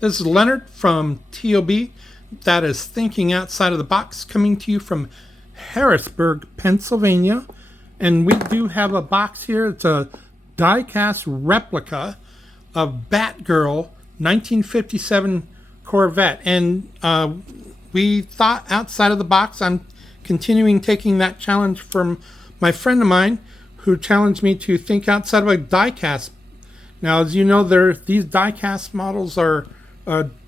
This is Leonard from T.O.B. That is Thinking Outside of the Box, coming to you from Harrisburg, Pennsylvania. And we do have a box here. It's a die-cast replica of Batgirl 1957 Corvette. And we thought outside of the box. I'm continuing taking that challenge from my friend of mine who challenged me to think outside of a die-cast. Now, as you know, these die-cast models are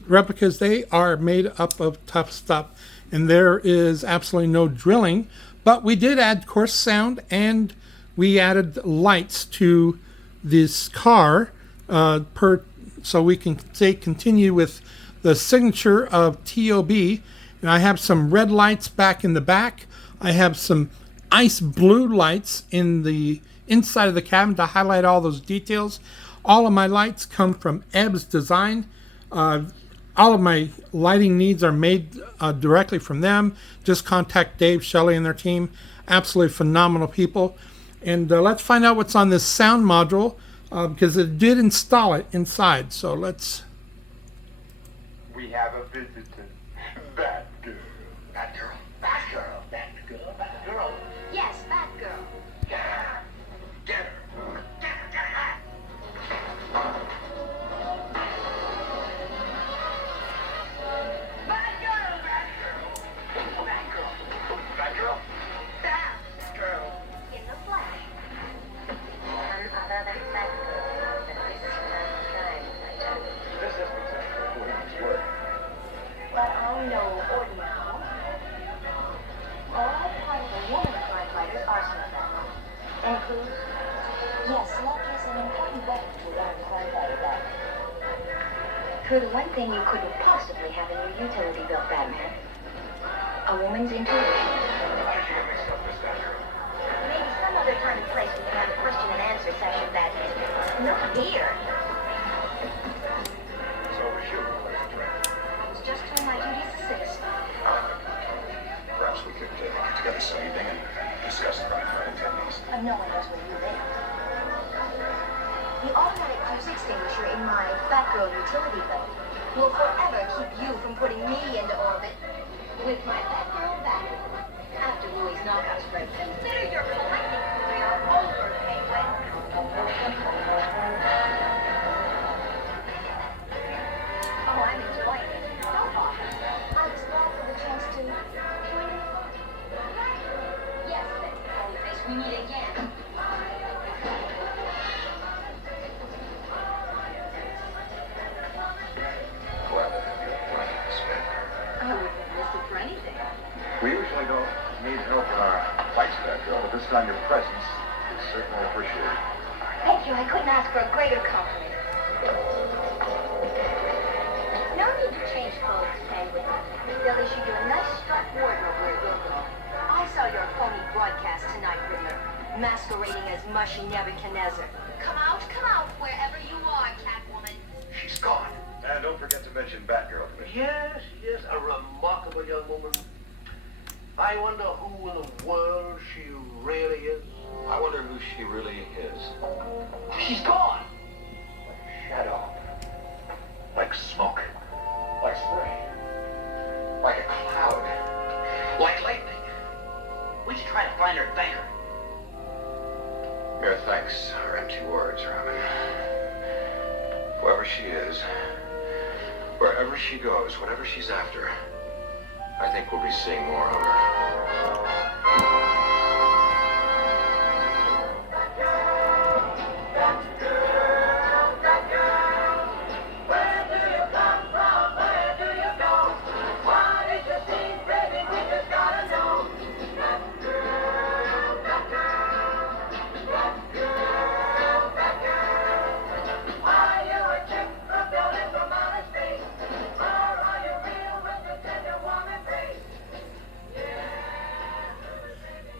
replicas. They are made up of tough stuff, and there is absolutely no drilling. But we did add coarse sound, and we added lights to this car so we can continue with the signature of T.O.B. And I have some red lights back in the back. I have some ice blue lights in the inside of the cabin to highlight all those details. All of my lights come from Ebb's Design. All of my lighting needs are made directly from them. Just contact Dave, Shelley, and their team. Absolutely phenomenal people. And let's find out what's on this sound module because it did install it inside. So let's... We have a visitor. Batgirl. Batgirl. Batgirl. Batgirl. Batgirl. Yes, Batgirl. Yeah. Get her. Get her. Get her. Batgirl! Batgirl. Batgirl. Batgirl. In the flesh. None other than Batgirl, the kind. This isn't exactly a woman's work. But I'm no ordinary woman. All part of a woman's firefighters arsenal includes, yes, luck is an important weapon to one of the firefighter battle. True, the one thing you couldn't possibly have in your utility belt, Batman. A woman's intuition. How did you get mixed up, Miss Batgirl? Maybe some other time and place we can have a question and answer session, Batman. Not here. So was you, ladies and gentlemen. I was just doing my duty as a citizen. Perhaps we could get together some evening and discuss the right for attendees. No one knows where you live. The automatic fuse extinguisher in my Batgirl utility belt will forever keep you from putting me into orbit with my Batgirl battery. After Louis' knockouts, Fred. Consider your collecting career over, Penguin. Oh, I'm enjoying it. No bother. I was glad for the chance to... Yes, Babyface, we meet again. Glad to have you joining us, Batgirl. I wouldn't miss it for anything. We usually don't need help in our fights, Batgirl, but this time your presence is certainly appreciated. Thank you. I couldn't ask for a greater compliment. No need to change clothes, Penguin. They'll issue you a nice strut wardrobe where it will go. I saw your phony broadcast tonight, Riddler, masquerading as mushy Nebuchadnezzar. Come out, wherever you are, Catwoman. She's gone. And don't forget to mention Batgirl, Commissioner. Yes, a remarkable young woman. I wonder who in the world she really is. I wonder who she really is. She's gone! Like a shadow. Like smoke. Like spray. Like a cloud. Like lightning. We should try to find her and thank her. Your thanks are empty words, Robin. Whoever she is, wherever she goes, whatever she's after, I think we'll be seeing more of her.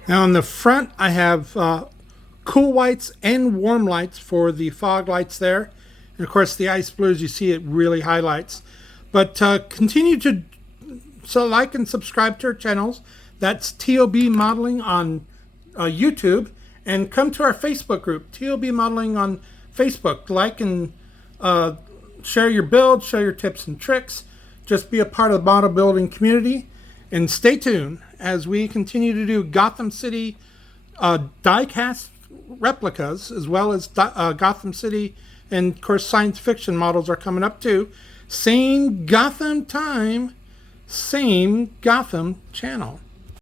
Now on the front, I have cool whites and warm lights for the fog lights there. And of course, the ice blues, you see it really highlights. But continue to like and subscribe to our channels. That's T.O.B. Modeling on YouTube. And come to our Facebook group, T.O.B. Modeling on Facebook. Like and share your builds, share your tips and tricks. Just be a part of the model building community. And stay tuned as we continue to do Gotham City die-cast replicas, as well as Gotham City, and of course science fiction models are coming up too. Same Gotham time, same Gotham channel.